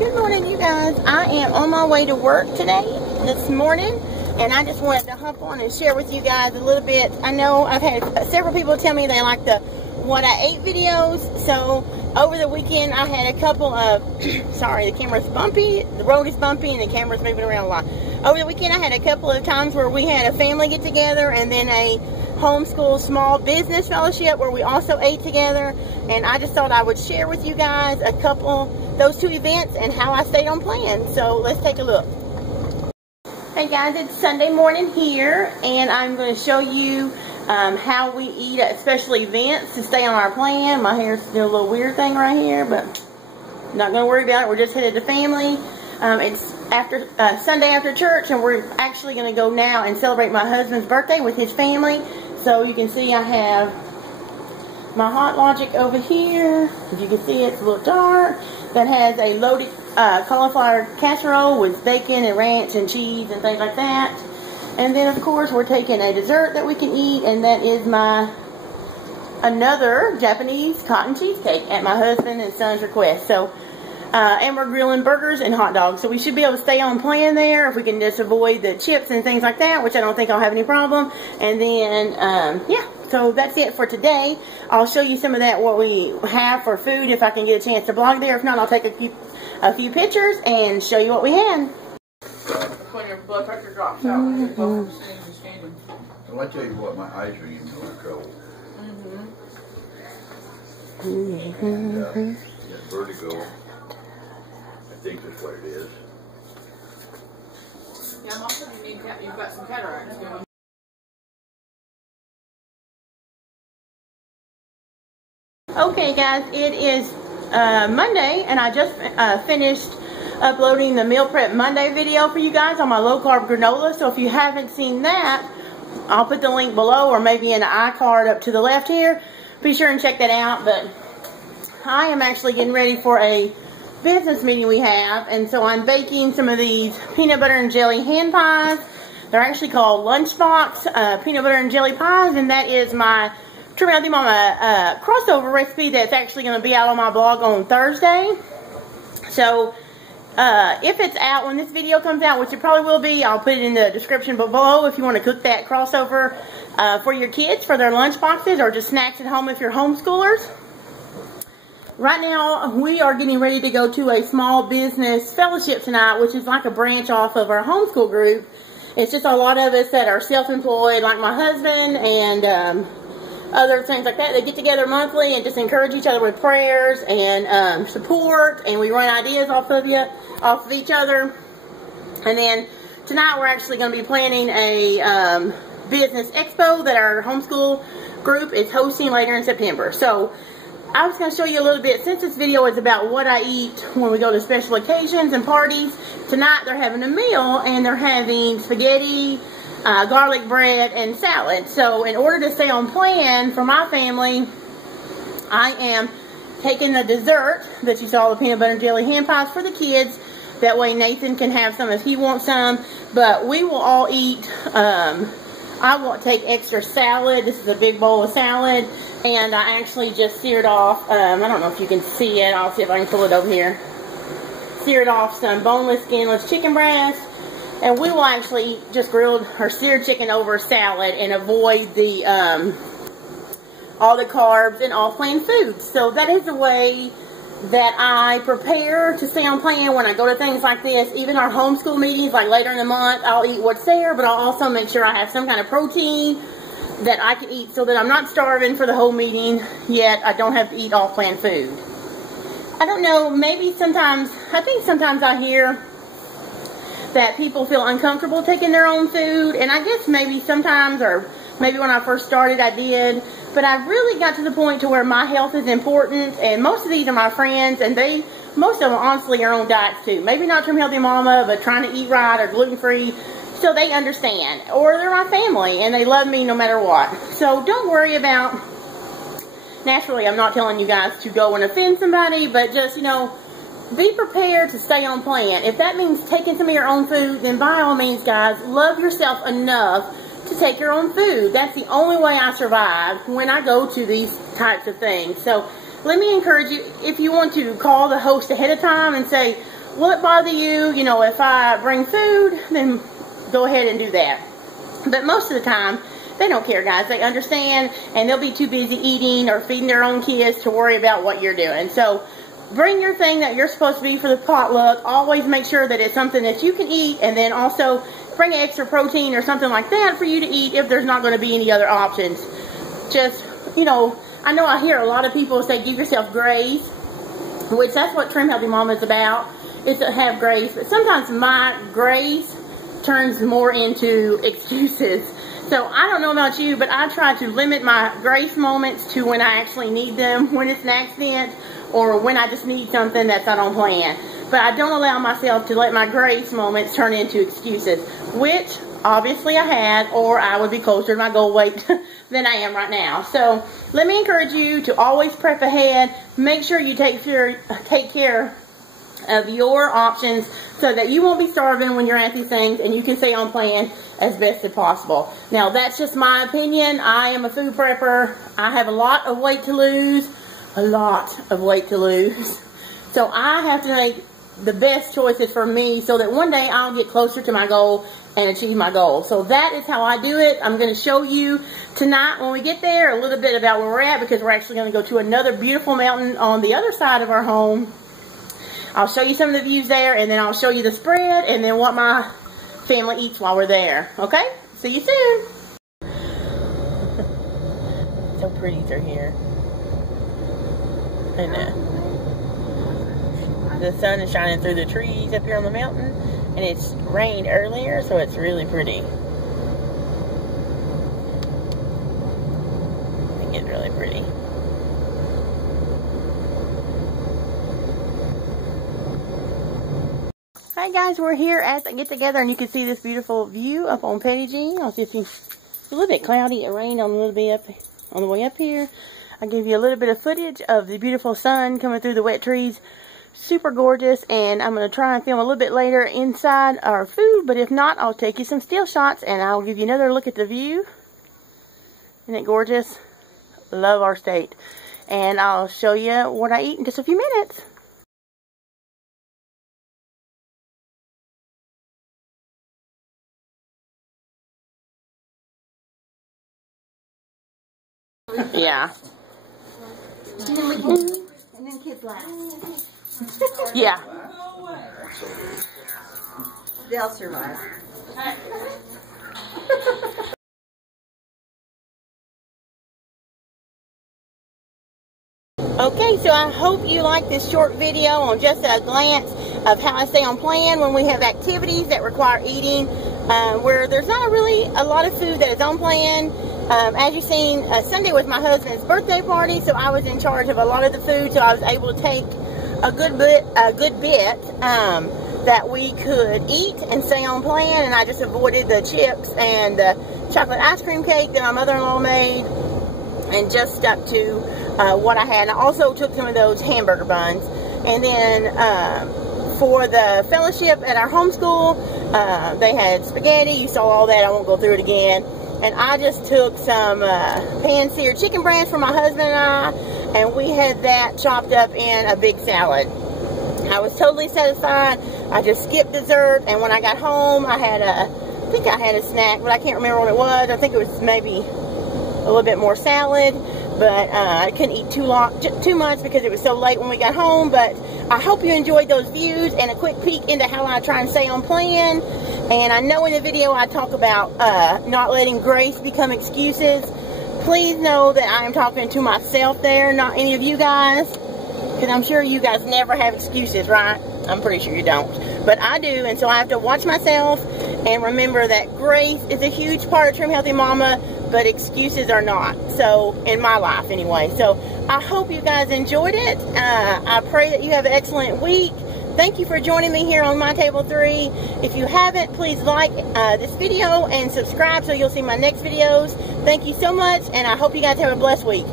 Good morning, you guys. I am on my way to work today, this morning, and I just wanted to hop on and share with you guys a little bit. I know I've had several people tell me they like the what I ate videos, so over the weekend I had a couple of, sorry, the camera's bumpy, the road is bumpy, and the camera's moving around a lot. Over the weekend I had a couple of times where we had a family get together, and then a homeschool small business fellowship where we also ate together, and I just thought I would share with you guys those two events and how I stayed on plan. So let's take a look. Hey guys, it's Sunday morning here, and I'm going to show you how we eat at special events to stay on our plan. My hair's doing a little weird thing right here, but I'm not going to worry about it. We're just headed to family. It's after Sunday after church, and we're actually going to go now and celebrate my husband's birthday with his family. So you can see I have my Hot Logic over here. If you can see, it's a little dark. That has a loaded cauliflower casserole with bacon and ranch and cheese and things like that. And then, of course, we're taking a dessert that we can eat, and that is another Japanese cotton cheesecake at my husband and son's request. So, and we're grilling burgers and hot dogs. So we should be able to stay on plan there if we can just avoid the chips and things like that, which I don't think I'll have any problem. And then, yeah, so that's it for today. I'll show you some of that, what we have for food, if I can get a chance to vlog there. If not, I'll take a few pictures and show you what we had. When your blood pressure drops out. Well, I tell you what, my eyes are getting a little trouble. And that vertigo, I think that's what it is. Yeah, I'm also going to need, you've got some cataracts going. Okay guys, it is Monday, and I just finished uploading the Meal Prep Monday video for you guys on my low carb granola. So if you haven't seen that, I'll put the link below, or maybe in the iCard up to the left here. Be sure and check that out. But I am actually getting ready for a business meeting we have, and so I'm baking some of these peanut butter and jelly hand pies. They're actually called Lunchbox peanut butter and jelly pies, and that is my Trim Healthy Mama crossover recipe that's actually going to be out on my blog on Thursday. So if it's out when this video comes out, which it probably will be, I'll put it in the description below if you want to cook that crossover for your kids for their lunch boxes, or just snacks at home if you're homeschoolers. Right now, we are getting ready to go to a small business fellowship tonight, which is like a branch off of our homeschool group. It's just a lot of us that are self-employed, like my husband and other things like that. They get together monthly and just encourage each other with prayers and support, and we run ideas off of each other. And then tonight we're actually going to be planning a business expo that our homeschool group is hosting later in September. So I was going to show you a little bit, since this video is about what I eat when we go to special occasions and parties. Tonight they're having a meal, and they're having spaghetti, garlic bread, and salad. So in order to stay on plan for my family, I am taking the dessert that you saw, the peanut butter and jelly hand pies, for the kids. That way Nathan can have some if he wants some. But we will all eat, I won't take extra salad. This is a big bowl of salad, and I actually just seared off, I don't know if you can see it, I'll see if I can pull it over here. Seared off some boneless, skinless chicken breast. And we will actually eat just grilled or seared chicken over salad and avoid the all the carbs and off-plan foods. So that is the way that I prepare to stay on plan when I go to things like this. Even our homeschool meetings, like later in the month, I'll eat what's there, but I'll also make sure I have some kind of protein that I can eat so that I'm not starving for the whole meeting, yet I don't have to eat off-plan food. I don't know, maybe sometimes, I think sometimes I hear that people feel uncomfortable taking their own food, and I guess maybe sometimes, or maybe when I first started I did, but I really got to the point to where my health is important, and most of these are my friends, and most of them honestly are on diets too. Maybe not Trim Healthy Mama, but trying to eat right or gluten-free, so they understand. Or they're my family, and they love me no matter what. So don't worry about, naturally I'm not telling you guys to go and offend somebody, but just, you know, be prepared to stay on plan. If that means taking some of your own food, then by all means, guys, love yourself enough to take your own food. That's the only way I survive when I go to these types of things. So let me encourage you, if you want to call the host ahead of time and say, will it bother you, you know, if I bring food? Then go ahead and do that. But most of the time, they don't care, guys. They understand, and they'll be too busy eating or feeding their own kids to worry about what you're doing. So bring your thing that you're supposed to be for the potluck. Always make sure that it's something that you can eat, and then also bring extra protein or something like that for you to eat if there's not going to be any other options. Just, you know, I know I hear a lot of people say give yourself grace, which that's what Trim Healthy Mama is about, is to have grace. But sometimes my grace turns more into excuses. So I don't know about you, but I try to limit my grace moments to when I actually need them, when it's an accident, or when I just need something that's not on plan. But I don't allow myself to let my grace moments turn into excuses, which obviously I had, or I would be closer to my goal weight than I am right now. So let me encourage you to always prep ahead. Make sure you take care of your options so that you won't be starving when you're at these things, and you can stay on plan as best as possible. Now, that's just my opinion. I am a food prepper. I have a lot of weight to lose. A lot of weight to lose. So I have to make the best choices for me so that one day I'll get closer to my goal and achieve my goal. So that is how I do it. I'm going to show you tonight when we get there a little bit about where we're at, because we're actually going to go to another beautiful mountain on the other side of our home. I'll show you some of the views there, and then I'll show you the spread, and then what my family eats while we're there. Okay? See you soon. So pretty through here. And the sun is shining through the trees up here on the mountain, and it's rained earlier, so it's really pretty. I think it's really pretty. Hi guys, we're here at the get together, and you can see this beautiful view up on Petty Jean. I'll see if you, it's a little bit cloudy. It rained on a little bit up on the way up here. I give you a little bit of footage of the beautiful sun coming through the wet trees. Super gorgeous, and I'm going to try and film a little bit later inside our food, but if not, I'll take you some still shots and I'll give you another look at the view. Isn't it gorgeous? Love our state. And I'll show you what I eat in just a few minutes. Yeah. And then kids laugh. Yeah. They'll survive. Okay, so I hope you like this short video on just a glance of how I stay on plan when we have activities that require eating, where there's not really a lot of food that is on plan. As you've seen, Sunday was my husband's birthday party, so I was in charge of a lot of the food, so I was able to take a good bit that we could eat and stay on plan, and I just avoided the chips and the chocolate ice cream cake that my mother-in-law made, and just stuck to what I had. And I also took some of those hamburger buns. And then for the fellowship at our homeschool, they had spaghetti. You saw all that. I won't go through it again. And I just took some pan-seared chicken breast for my husband and I, and we had that chopped up in a big salad. I was totally satisfied. I just skipped dessert, and when I got home, I think I had a snack, but I can't remember what it was. I think it was maybe a little bit more salad, but I couldn't eat too much because it was so late when we got home. But I hope you enjoyed those views and a quick peek into how I try and stay on plan. And I know in the video I talk about not letting grace become excuses. Please know that I am talking to myself there, not any of you guys, because I'm sure you guys never have excuses, right? I'm pretty sure you don't, but I do, and so I have to watch myself and remember that grace is a huge part of Trim Healthy Mama, but excuses are not. So, in my life anyway. So, I hope you guys enjoyed it. I pray that you have an excellent week. Thank you for joining me here on My Table 3. If you haven't, please like this video and subscribe so you'll see my next videos. Thank you so much, and I hope you guys have a blessed week.